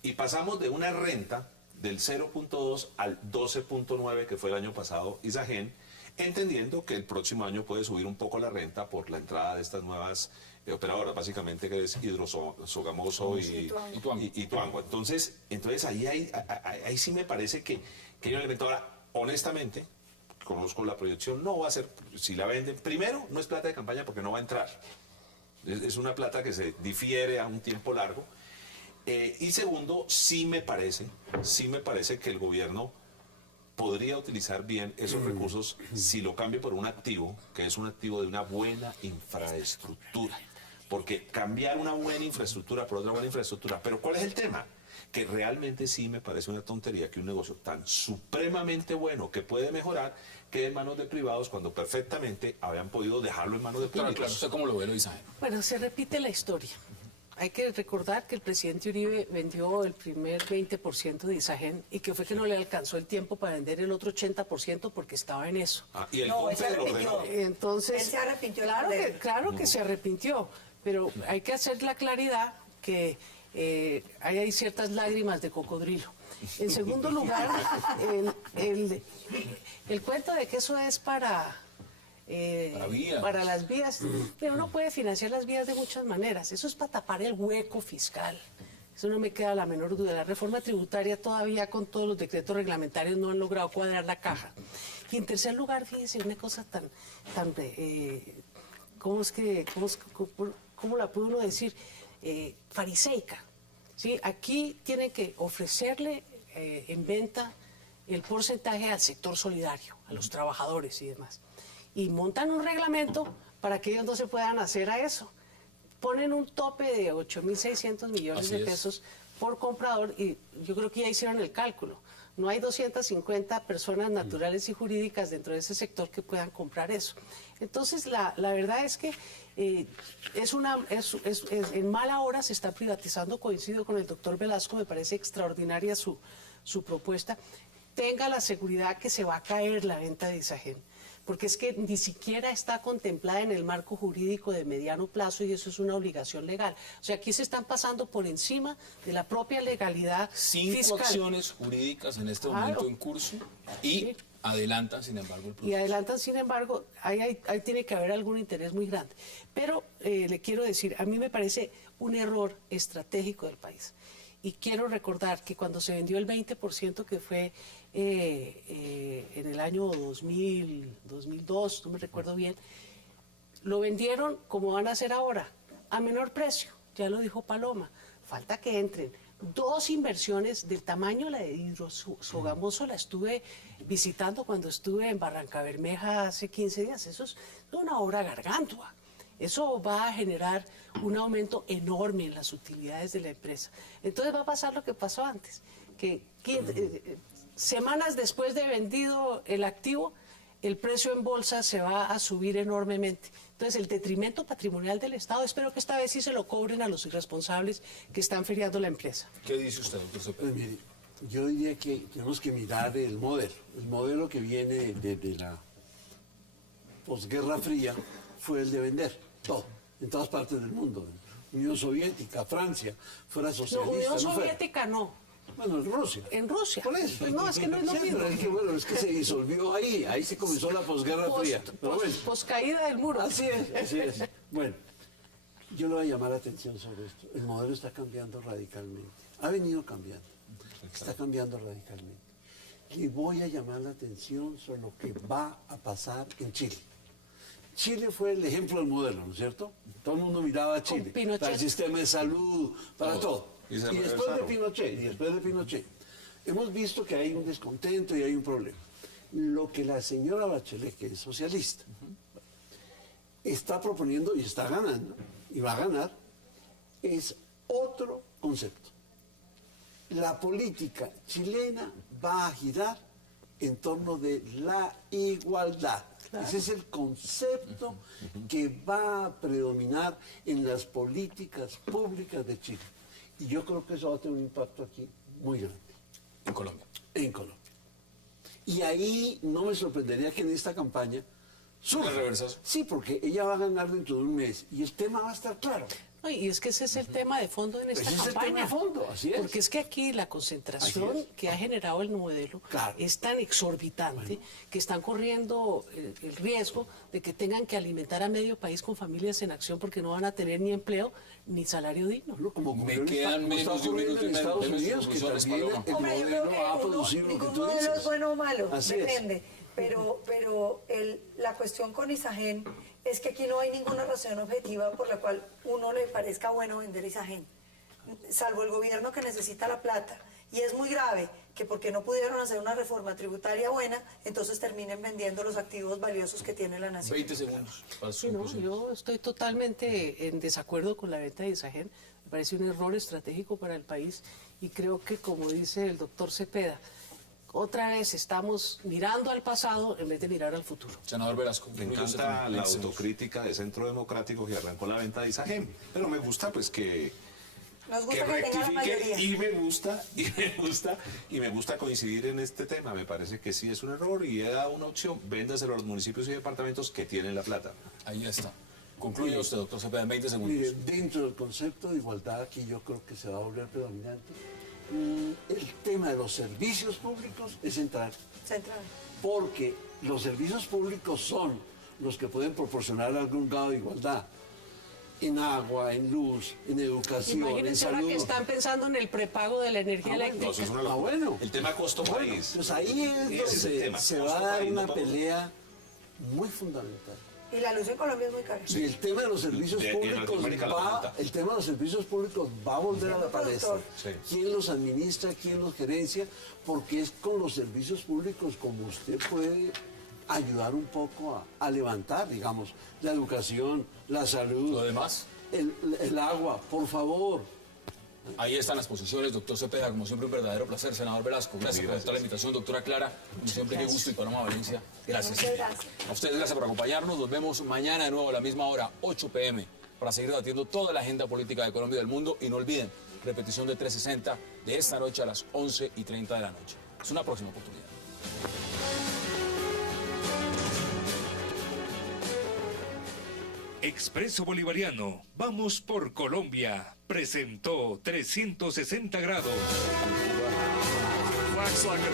y pasamos de una renta del 0,2 al 12,9 que fue el año pasado Isagen, entendiendo que el próximo año puede subir un poco la renta por la entrada de estas nuevas operadoras, básicamente que es Hidrosogamoso y Tuango. Entonces ahí sí me parece que hay un elemento. Ahora, honestamente, conozco la proyección, no va a ser, si la venden, primero, no es plata de campaña porque no va a entrar. Es una plata que se difiere a un tiempo largo. Y segundo, sí me parece que el gobierno podría utilizar bien esos recursos si lo cambia por un activo, que es un activo de una buena infraestructura. Porque cambiar una buena infraestructura por otra buena infraestructura. Pero ¿cuál es el tema? Que realmente sí me parece una tontería que un negocio tan supremamente bueno que puede mejorar quede en manos de privados cuando perfectamente habían podido dejarlo en manos de Claro, públicos. claro. ¿Usted cómo lo ve, Isagen? Bueno, se repite la historia. Hay que recordar que el presidente Uribe vendió el primer 20% de Isagen y que fue que no le alcanzó el tiempo para vender el otro 80% porque estaba en eso. Y el No, él se CONFE lo arrepintió. ordenó. Entonces, Él se arrepintió de claro poder. claro que se arrepintió, pero hay que hacer la claridad que hay ciertas lágrimas de cocodrilo. En segundo lugar, el cuento de que eso es para vías. para las vías, pero uno puede financiar las vías de muchas maneras. Eso es para tapar el hueco fiscal. Eso no me queda la menor duda. La reforma tributaria todavía con todos los decretos reglamentarios no han logrado cuadrar la caja. Y en tercer lugar, fíjese, una cosa ¿cómo la puede uno decir? Fariseica. ¿Sí? Aquí tienen que ofrecerle en venta el porcentaje al sector solidario, a los trabajadores y demás. Y montan un reglamento para que ellos no se puedan hacer a eso. Ponen un tope de 8.600 millones Así de es. pesos por comprador y yo creo que ya hicieron el cálculo. No hay 250 personas naturales y jurídicas dentro de ese sector que puedan comprar eso. Entonces, la verdad es que en mala hora se está privatizando. Coincido con el doctor Velasco, me parece extraordinaria su propuesta. Tenga la seguridad que se va a caer la venta de Isagen, porque es que ni siquiera está contemplada en el marco jurídico de mediano plazo y eso es una obligación legal. O sea, aquí se están pasando por encima de la propia legalidad 5 fiscal. acciones jurídicas en este Claro. momento en curso y Sí. adelantan, sin embargo, el Y proceso. adelantan, sin embargo, ahí tiene que haber algún interés muy grande. Pero le quiero decir, a mí me parece un error estratégico del país. Y quiero recordar que cuando se vendió el 20% que fue en el año 2002, no me recuerdo bien, lo vendieron como van a hacer ahora, a menor precio, ya lo dijo Paloma. Falta que entren 2 inversiones del tamaño, la de Hidrosogamoso la estuve visitando cuando estuve en Barranca Bermeja hace 15 días, eso es una obra gargantua. Eso va a generar un aumento enorme en las utilidades de la empresa. Entonces va a pasar lo que pasó antes, que semanas después de vendido el activo, el precio en bolsa se va a subir enormemente. Entonces el detrimento patrimonial del Estado, espero que esta vez sí se lo cobren a los irresponsables que están feriando la empresa. ¿Qué dice usted, doctor Cepeda? Pues mire, yo diría que tenemos que mirar el modelo que viene desde la posguerra fría fue el de vender todo, en todas partes del mundo. Unión Soviética, Francia, fuera No, socialista, Unión no fuera. Soviética no. Bueno, en Rusia. En Rusia. Por eso. Pues no, es que no es lo Sí, mismo. pero es que, bueno, es que se disolvió ahí se comenzó la posguerra fría. Pero bueno, Poscaída del muro. así es, así es. Bueno, Yo le voy a llamar la atención sobre esto. El modelo está cambiando radicalmente. Ha venido cambiando. Está cambiando radicalmente. Le voy a llamar la atención sobre lo que va a pasar en Chile. Chile fue el ejemplo del modelo, ¿no es cierto? Todo el mundo miraba a Chile. Pinochet. Para el sistema de salud, para todo. Y Y se después de regresaron. Pinochet, hemos visto que hay un descontento y hay un problema. Lo que la señora Bachelet, que es socialista, está proponiendo y está ganando, y va a ganar, es otro concepto. La política chilena va a girar en torno de la igualdad. Ese es el concepto que va a predominar en las políticas públicas de Chile. Y yo creo que eso va a tener un impacto aquí muy grande En Colombia. en Colombia. Y ahí no me sorprendería que en esta campaña surja. ¿Un reversazo? Sí, porque ella va a ganar dentro de un mes y el tema va a estar claro. No, y es que ese es el tema de fondo en esta Ese es el campaña. tema de fondo, así es. Porque es que aquí la concentración Así es. que ha generado el modelo Claro. es tan exorbitante que están corriendo el riesgo de que tengan que alimentar a medio país con familias en acción porque no van a tener ni empleo ni salario digno. ¿No? Como Me ocurrió en quedan como está menos de un ocurriendo minuto y en medio. Estados Deme sus Unidos, que conclusiones, también Paloma. el Hombre, yo creo modelo va a que producir lo que ningún tú modelo dices. es bueno o malo, Así es. depende. Pero la cuestión con Isagen es que aquí no hay ninguna razón objetiva por la cual uno le parezca bueno vender Isagen, salvo el gobierno que necesita la plata. Y es muy grave que porque no pudieron hacer una reforma tributaria buena, entonces terminen vendiendo los activos valiosos que tiene la nación. 20 segundos para sus Sí, no, conclusiones. yo estoy totalmente en desacuerdo con la venta de Isagen. Me parece un error estratégico para el país y creo que, como dice el doctor Cepeda, otra vez estamos mirando al pasado en vez de mirar al futuro. Senador Velasco. Me concluye usted encanta también. la 20 segundos. autocrítica de Centro Democrático que arrancó la venta de Isagen, pero me gusta pues que Nos que gusta que tenga la mayoría. rectifique y me gusta coincidir en este tema. Me parece que sí es un error y da una opción. Véndaselo a los municipios y departamentos que tienen la plata. Ahí está. Concluye usted, doctor Cepeda, en 20 segundos. Mire, dentro del concepto de igualdad aquí yo creo que se va a volver predominante. El tema de los servicios públicos es central, Central. porque los servicios públicos son los que pueden proporcionar algún grado de igualdad en agua, en luz, en educación, en Imagínense ahora salud. que están pensando en el prepago de la energía eléctrica. No, eso es una locura. bueno. El tema costo país. Pues ahí es Ese es el donde tema. se Costo va a dar país, una no vamos- pelea muy fundamental. Y la luz en Colombia es muy cara. Y el tema de los servicios En públicos Latinoamérica la va, falta. el tema de los servicios públicos va a volver a la Siendo palestra. productor. Sí. ¿Quién los administra? ¿Quién los gerencia? Porque es con los servicios públicos como usted puede ayudar un poco a levantar, digamos, la educación, la salud, Lo demás, el agua, por favor. ahí están las posiciones, doctor Cepeda, como siempre un verdadero placer, senador Velasco. Gracias por aceptar la invitación, doctora Clara, como siempre, qué gusto, y Paloma Valencia, gracias. Muchas gracias. A ustedes gracias por acompañarnos, nos vemos mañana de nuevo a la misma hora, 8 p.m., para seguir debatiendo toda la agenda política de Colombia y del mundo, y no olviden, repetición de 360 de esta noche a las 11:30 de la noche. Es una próxima oportunidad. Expreso Bolivariano, vamos por Colombia, presentó 360 grados. Volkswagen.